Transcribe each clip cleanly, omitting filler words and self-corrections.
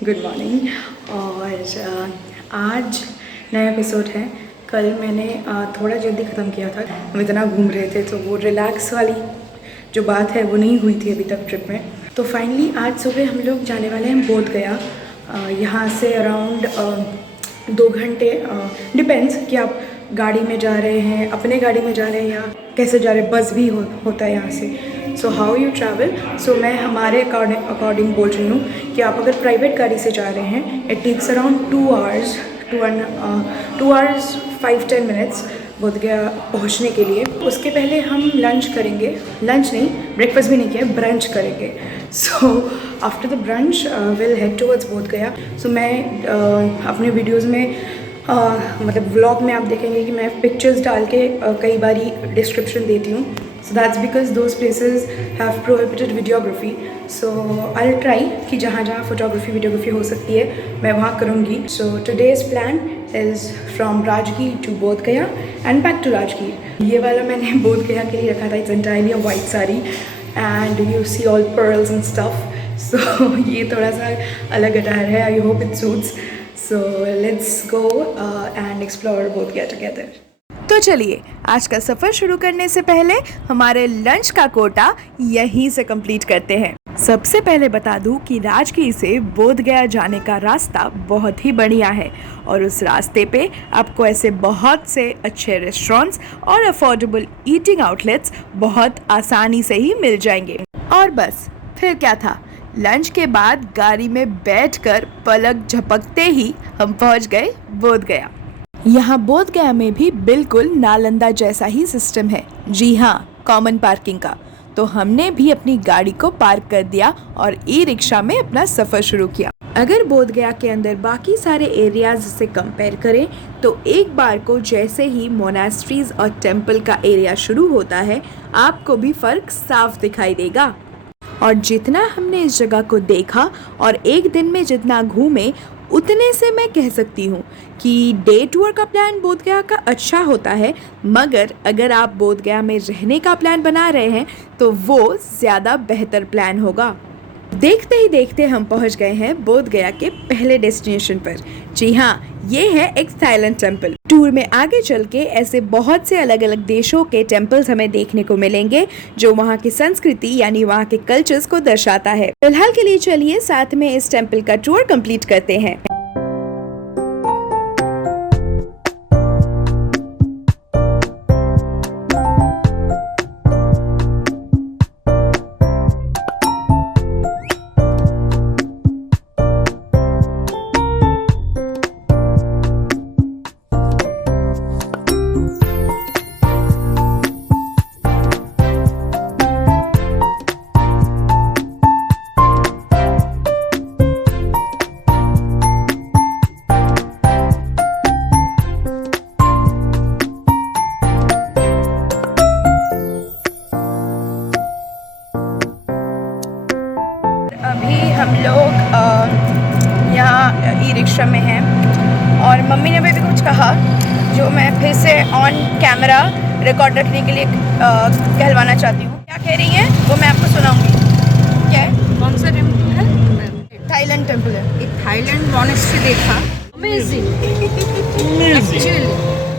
Good morning. और आज नया एपिसोड है। कल मैंने थोड़ा जल्दी ख़त्म किया था, हम इतना घूम रहे थे तो वो रिलैक्स वाली जो बात है वो नहीं हुई थी अभी तक ट्रिप में। तो फाइनली आज सुबह हम लोग जाने वाले हैं बोध गया। यहाँ से अराउंड 2 घंटे, डिपेंड्स कि आप गाड़ी में जा रहे हैं, अपने गाड़ी में जा रहे हैं या कैसे जा रहे हैं। बस भी होता है यहाँ से। So how you travel. So मैं हमारे अकॉर्डिंग बोल रही हूँ कि आप अगर प्राइवेट गाड़ी से जा रहे हैं, it takes around 2 hours 5-10 minutes Bodh Gaya पहुँचने के लिए। उसके पहले हम लंच करेंगे, लंच नहीं, ब्रेकफास्ट भी नहीं किया, ब्रंच करेंगे। So after the brunch will head towards बोध गया। सो मैं अपने वीडियोज़ में मतलब व्लॉग में आप देखेंगे कि मैं पिक्चर्स डाल के कई बारी डिस्क्रिप्शन देती हूँ। So that's because those places have prohibited videography. So I will try कि जहाँ जहाँ वीडियोग्राफी हो सकती है मैं वहाँ करूँगी। So today's plan is from Rajgir to Bodh Gaya and back to Rajgir. ये वाला मैंने बोध गया के लिए रखा था। It's entirely a white sari and you see all pearls and stuff. So ये थोड़ा सा अलग अटायर है। I hope it suits. So let's go and explore बोध गया together। तो चलिए आज का सफ़र शुरू करने से पहले हमारे लंच का कोटा यहीं से कंप्लीट करते हैं। सबसे पहले बता दूं कि राजगीर से बोध गया जाने का रास्ता बहुत ही बढ़िया है और उस रास्ते पे आपको ऐसे बहुत से अच्छे रेस्टोरेंट्स और अफोर्डेबल ईटिंग आउटलेट्स बहुत आसानी से ही मिल जाएंगे। और बस फिर क्या था, लंच के बाद गाड़ी में बैठकर पलक झपकते ही हम पहुंच गए बोध गया। यहाँ बोध गया में भी बिल्कुल नालंदा जैसा ही सिस्टम है। जी हाँ, कॉमन पार्किंग का। तो हमने भी अपनी गाड़ी को पार्क कर दिया और ई रिक्शा में अपना सफर शुरू किया। अगर बोध गया के अंदर बाकी सारे एरियाज से कंपेयर करें तो एक बार को जैसे ही मोनास्ट्रीज और टेम्पल का एरिया शुरू होता है, आपको भी फर्क साफ दिखाई देगा। और जितना हमने इस जगह को देखा और एक दिन में जितना घूमे, उतने से मैं कह सकती हूँ कि डे टूर का प्लान बोध गया का अच्छा होता है, मगर अगर आप बोध गया में रहने का प्लान बना रहे हैं तो वो ज़्यादा बेहतर प्लान होगा। देखते ही देखते हम पहुँच गए हैं बोध गया के पहले डेस्टिनेशन पर। जी हाँ, ये है एक थाईलैंड टेम्पल। टूर में आगे चल के ऐसे बहुत से अलग अलग देशों के टेम्पल्स हमें देखने को मिलेंगे जो वहाँ की संस्कृति यानी वहाँ के कल्चर्स को दर्शाता है। फिलहाल के लिए चलिए साथ में इस टेम्पल का टूर कंप्लीट करते हैं। अभी हम लोग यहाँ ई रिक्शा में हैं और मम्मी ने भी कुछ कहा जो मैं फिर से ऑन कैमरा रिकॉर्ड रखने के लिए कहलवाना चाहती हूँ। क्या कह रही हैं वो मैं आपको सुनाऊंगी। क्या है? कौन सा टेम्पल है? थाईलैंड टेम्पल है। एक थाईलैंड मॉनेस्ट्री देखा, अमेजिंग एक्चुअली।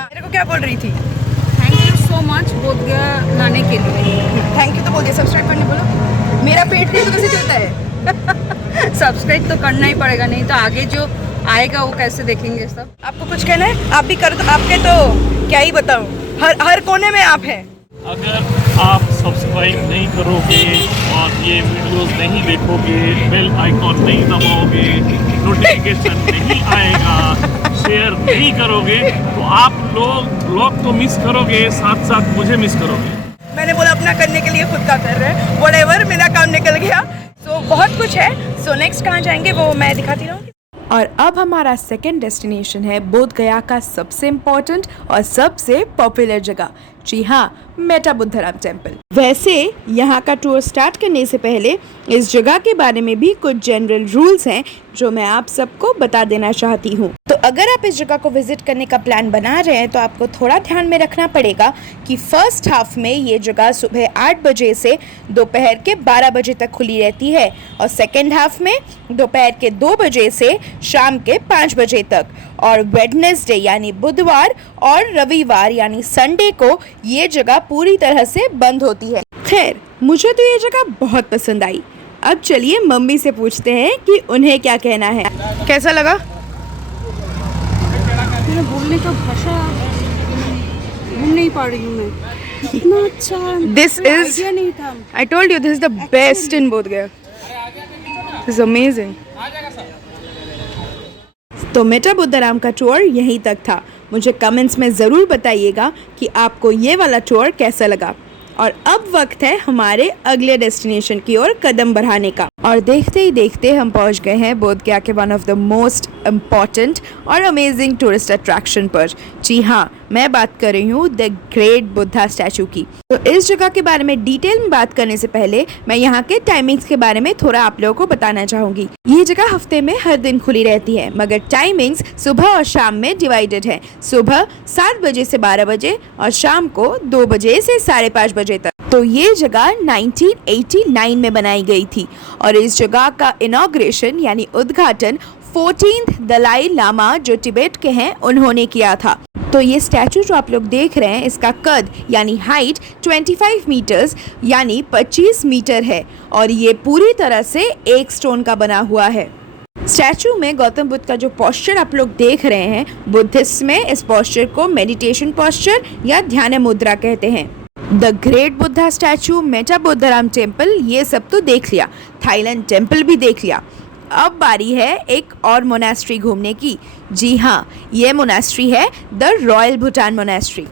मेरे को क्या बोल रही थी? थैंक यू सो मच बोध गया लाने के लिए। थैंक यू तो बोल दिया, सब्सक्राइब करने बोलो। मेरा पेट नहीं तो कैसे चलता है? सब्सक्राइब तो करना ही पड़ेगा, नहीं तो आगे जो आएगा वो कैसे देखेंगे सब। आपको कुछ कहना है? आप भी करो तो आपके तो क्या ही बताऊँ, हर कोने में आप हैं। अगर आप सब्सक्राइब नहीं करोगे और ये वीडियोस नहीं देखोगे, बेल आइकॉन नहीं दबाओगे, नोटिफिकेशन नहीं आएगा, शेयर नहीं करोगे तो आप लोग तो मिस करोगे, साथ साथ मुझे मिस करोगे। मैंने बोला अपना करने के लिए खुद का कर रहे हैं। व्हाटएवर, मेरा काम निकल गया। सो बहुत कुछ है। सो नेक्स्ट कहाँ जाएंगे वो मैं दिखाती रहूँगी। और अब हमारा सेकंड डेस्टिनेशन है बोध गया का सबसे इम्पोर्टेंट और सबसे पॉपुलर जगह। जी हाँ, मेटा बुद्धराम टेम्पल। वैसे यहाँ का टूर स्टार्ट करने से पहले इस जगह के बारे में भी कुछ जनरल रूल्स हैं जो मैं आप सबको बता देना चाहती हूँ। तो अगर आप इस जगह को विजिट करने का प्लान बना रहे हैं तो आपको थोड़ा ध्यान में रखना पड़ेगा कि फर्स्ट हाफ में ये जगह सुबह 8 बजे से दोपहर के 12 बजे तक खुली रहती है और सेकेंड हाफ में दोपहर के 2 बजे से शाम के 5 बजे तक, और वेडनेसडे यानी बुधवार और रविवार यानी संडे को ये जगह पूरी तरह से बंद होती है। खैर, मुझे तो ये जगह बहुत पसंद आई। अब चलिए मम्मी से पूछते हैं कि उन्हें क्या कहना है। कैसा लगा? मेरा बोलने का भाषा भूल नहीं पा रही हूँ मैं। इतना अच्छा This is, idea नहीं था। I told you this is the best in Bodh Gaya. This is amazing. तो मेटा बुद्धाराम का टूर यहीं तक था। मुझे कमेंट्स में ज़रूर बताइएगा कि आपको ये वाला टूर कैसा लगा। और अब वक्त है हमारे अगले डेस्टिनेशन की ओर कदम बढ़ाने का, और देखते ही देखते हम पहुंच गए हैं बोध गया के one of the most important और अमेजिंग टूरिस्ट अट्रैक्शन पर। जी हाँ, मैं बात कर रही हूँ द ग्रेट बुद्धा स्टैचू की। तो इस जगह के बारे में डिटेल में बात करने से पहले मैं यहाँ के टाइमिंग्स के बारे में थोड़ा आप लोगों को बताना चाहूँगी। ये जगह हफ्ते में हर दिन खुली रहती है, मगर टाइमिंग्स सुबह और शाम में डिवाइडेड है। सुबह 7 बजे से 12 बजे और शाम को 2 बजे से 5:30 बजे तक। तो ये जगह 1989 में बनाई गई थी और इस जगह का इनॉग्रेशन यानी उद्घाटन 14th दलाई लामा जो तिब्बत के हैं उन्होंने किया था। तो ये स्टैचू जो आप लोग देख रहे हैं, इसका कद यानी हाइट 25 मीटर्स यानी 25 मीटर है और ये पूरी तरह से एक स्टोन का बना हुआ है। स्टैचू में गौतम बुद्ध का जो पोस्चर आप लोग देख रहे हैं, बुद्धिस्ट में इस पोस्चर को मेडिटेशन पोस्चर या ध्यान मुद्रा कहते हैं। The great Buddha statue, Meta Budharam temple, ये सब तो देख लिया, थाईलैंड टेम्पल भी देख लिया। अब बारी है एक और मोनास्ट्री घूमने की। जी हाँ, ये मोनास्ट्री है द रॉयल भूटान मोनास्ट्री।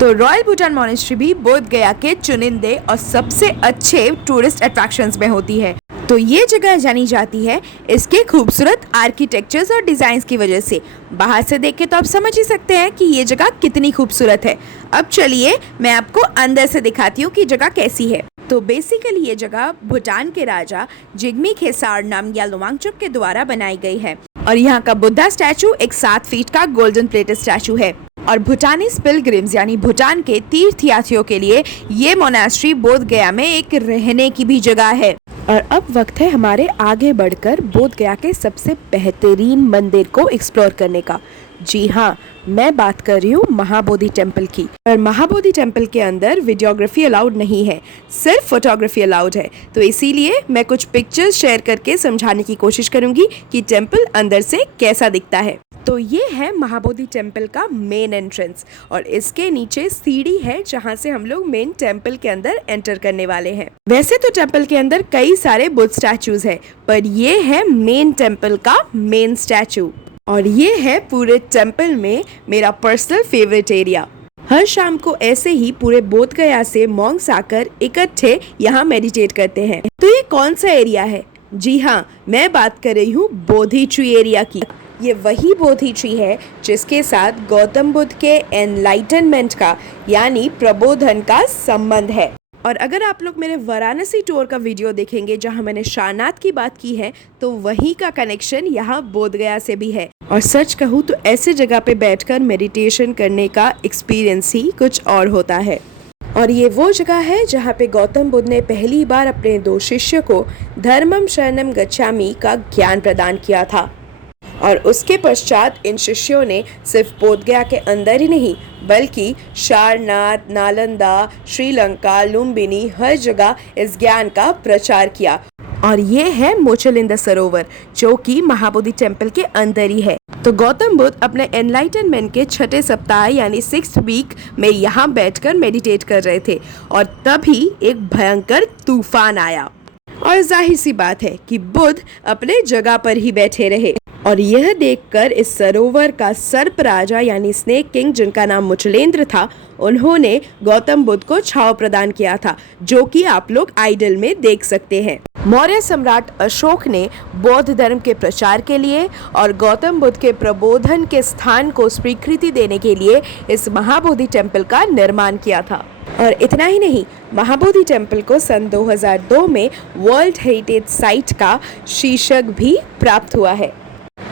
तो रॉयल भूटान मोनास्ट्री भी बोध गया के चुनिंदे और सबसे अच्छे टूरिस्ट अट्रैक्शंस में होती है। तो ये जगह जानी जाती है इसके खूबसूरत आर्किटेक्चर्स और डिज़ाइंस की वजह से। बाहर से देख के तो आप समझ ही सकते हैं कि ये जगह कितनी खूबसूरत है। अब चलिए मैं आपको अंदर से दिखाती हूँ कि जगह कैसी है। तो बेसिकली ये जगह भूटान के राजा जिग्मे खेसर नामग्याल वांगचुक के द्वारा बनाई गई है और यहाँ का बुद्धा स्टैचू एक 7 फीट का गोल्डन प्लेटेड स्टैचू है। और भूटानीज पिलग्रिम्स यानी भूटान के तीर्थयात्रियों के लिए ये मोनास्ट्री बोध गया में एक रहने की भी जगह है। और अब वक्त है हमारे आगे बढ़कर बोध गया के सबसे बेहतरीन मंदिर को एक्सप्लोर करने का। जी हाँ, मैं बात कर रही हूँ महाबोधि टेम्पल की। और महाबोधि टेम्पल के अंदर वीडियोग्राफी अलाउड नहीं है, सिर्फ फोटोग्राफी अलाउड है। तो इसीलिए मैं कुछ पिक्चर्स शेयर करके समझाने की कोशिश करूंगी कि टेम्पल अंदर से कैसा दिखता है। तो ये है महाबोधि टेम्पल का मेन एंट्रेंस और इसके नीचे सीढ़ी है जहाँ से हम लोग मेन टेम्पल के अंदर एंटर करने वाले हैं। वैसे तो टेम्पल के अंदर कई सारे बुद्ध स्टैचूज है, पर ये है मेन टेम्पल का मेन स्टैचू। और ये है पूरे टेम्पल में मेरा पर्सनल फेवरेट एरिया। हर शाम को ऐसे ही पूरे बोध गया से मॉन्क्स आकर इकट्ठे यहाँ मेडिटेट करते हैं। तो ये कौन सा एरिया है? जी हाँ, मैं बात कर रही हूँ बोधि ट्री एरिया की। ये वही बोधि ट्री है जिसके साथ गौतम बुद्ध के एनलाइटनमेंट का यानी प्रबोधन का संबंध है। और अगर आप लोग मेरे वाराणसी टूर का वीडियो देखेंगे जहां मैंने सारनाथ की बात की है, तो वहीं का कनेक्शन यहाँ बोध गया से भी है। और सच कहूँ तो ऐसे जगह पे बैठकर मेडिटेशन करने का एक्सपीरियंस ही कुछ और होता है। और ये वो जगह है जहाँ पे गौतम बुद्ध ने पहली बार अपने 2 शिष्य को धर्मम शरणम गच्छामि का ज्ञान प्रदान किया था। और उसके पश्चात इन शिष्यों ने सिर्फ बोध गया के अंदर ही नहीं बल्कि सारनाथ, नालंदा, श्रीलंका, लुम्बिनी हर जगह इस ज्ञान का प्रचार किया। और ये है मोचलिंदा सरोवर जो कि महाबोधि टेम्पल के अंदर ही है। तो गौतम बुद्ध अपने एनलाइटनमेंट के 6ठे सप्ताह यानी 6th वीक में यहाँ बैठकर मेडिटेट कर रहे थे और तभी एक भयंकर तूफान आया। और जाहिर सी बात है कि बुद्ध अपने जगह पर ही बैठे रहे। और यह देखकर इस सरोवर का सर्प राजा यानी स्नेक किंग जिनका नाम मुचलेंद्र था, उन्होंने गौतम बुद्ध को छांव प्रदान किया था, जो कि आप लोग आइडल में देख सकते हैं। मौर्य सम्राट अशोक ने बौद्ध धर्म के प्रचार के लिए और गौतम बुद्ध के प्रबोधन के स्थान को स्वीकृति देने के लिए इस महाबोधि टेम्पल का निर्माण किया था। और इतना ही नहीं, महाबोधि टेम्पल को सन 2002 में वर्ल्ड हेरिटेज साइट का शीर्षक भी प्राप्त हुआ है।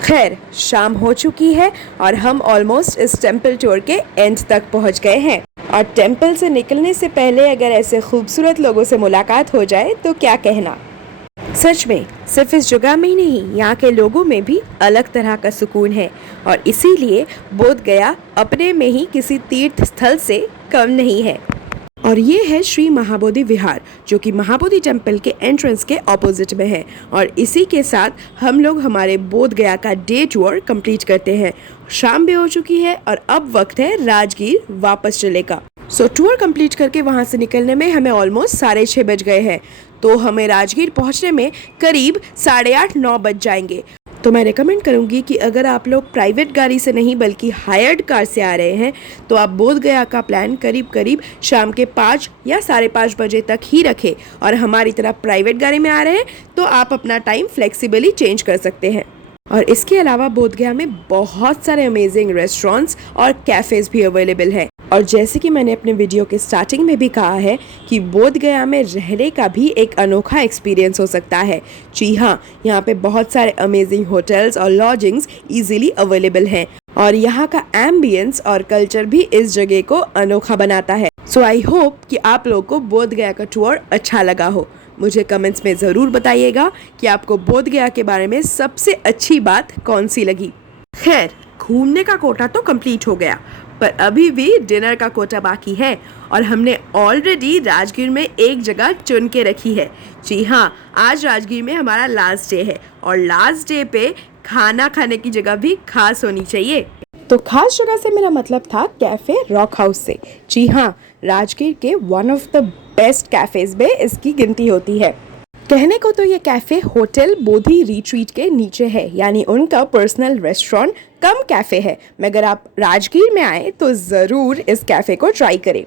खैर, शाम हो चुकी है और हम ऑलमोस्ट इस टेम्पल टूर के एंड तक पहुंच गए हैं। और टेम्पल से निकलने से पहले अगर ऐसे खूबसूरत लोगों से मुलाकात हो जाए तो क्या कहना। सच में सिर्फ इस जगह में ही नहीं, यहाँ के लोगों में भी अलग तरह का सुकून है और इसीलिए बोध गया अपने में ही किसी तीर्थ स्थल से कम नहीं है। और ये है श्री महाबोधि विहार, जो कि महाबोधि टेम्पल के एंट्रेंस के ऑपोजिट में है। और इसी के साथ हम लोग हमारे बोध गया का डे टूर कंप्लीट करते हैं। शाम भी हो चुकी है और अब वक्त है राजगीर वापस चले का। सो टूर कंप्लीट करके वहाँ से निकलने में हमें ऑलमोस्ट 6:30 बज गए हैं, तो हमें राजगीर पहुँचने में करीब 8:30-9 बज जाएंगे। तो मैं रिकमेंड करूंगी कि अगर आप लोग प्राइवेट गाड़ी से नहीं बल्कि हायर्ड कार से आ रहे हैं तो आप बोध गया का प्लान करीब शाम के 5 या 5:30 बजे तक ही रखें। और हमारी तरह प्राइवेट गाड़ी में आ रहे हैं तो आप अपना टाइम फ्लेक्सिबली चेंज कर सकते हैं। और इसके अलावा बोध गया में बहुत सारे अमेजिंग रेस्टोरेंट्स और कैफ़ेज़ भी अवेलेबल हैं। और जैसे कि मैंने अपने वीडियो के स्टार्टिंग में भी कहा है कि बोध गया में रहने का भी एक अनोखा एक्सपीरियंस हो सकता है। जी हाँ, यहाँ पे बहुत सारे अमेजिंग होटल्स और लॉजिंग्स इजीली अवेलेबल हैं और यहाँ का एम्बियंस और कल्चर भी इस जगह को अनोखा बनाता है। सो आई होप कि आप लोगों को बोध गया का टूर अच्छा लगा हो। मुझे कमेंट्स में ज़रूर बताइएगा कि आपको बोध गया के बारे में सबसे अच्छी बात कौन सी लगी। खैर, घूमने का कोटा तो कंप्लीट हो गया, पर अभी भी डिनर का कोटा बाकी है और हमने ऑलरेडी राजगीर में एक जगह चुन के रखी है। जी हाँ, आज राजगीर में हमारा लास्ट डे है और लास्ट डे पे खाना खाने की जगह भी खास होनी चाहिए। तो खास जगह से मेरा मतलब था कैफ़े रॉक हाउस से। जी हाँ, राजगीर के one of the best cafes में इसकी गिनती होती है। कहने को तो ये कैफ़े होटल बोधि रिट्रीट के नीचे है, यानी उनका पर्सनल रेस्टोरेंट कम कैफ़े है। मगर आप राजगीर में आए तो ज़रूर इस कैफ़े को ट्राई करें।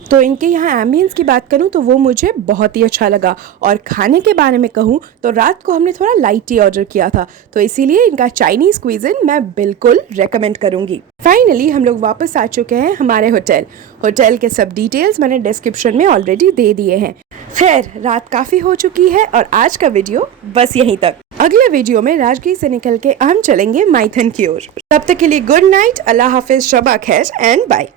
तो इनके यहाँ एम्बियंस की बात करूँ तो वो मुझे बहुत ही अच्छा लगा। और खाने के बारे में कहूँ तो रात को हमने थोड़ा लाइट ही ऑर्डर किया था, तो इसीलिए इनका चाइनीज़ क्विज़न मैं बिल्कुल रेकमेंड करूँगी। फाइनली हम लोग वापस आ चुके हैं हमारे होटल के सब डिटेल्स मैंने डिस्क्रिप्शन में ऑलरेडी दे दिए हैं। खैर, रात काफ़ी हो चुकी है और आज का वीडियो बस यहीं तक। अगले वीडियो में राजगीर से निकल के हम चलेंगे माइथन की ओर। तब तक के लिए गुड नाइट, अल्लाह हाफिज, शबा खैर एंड बाय।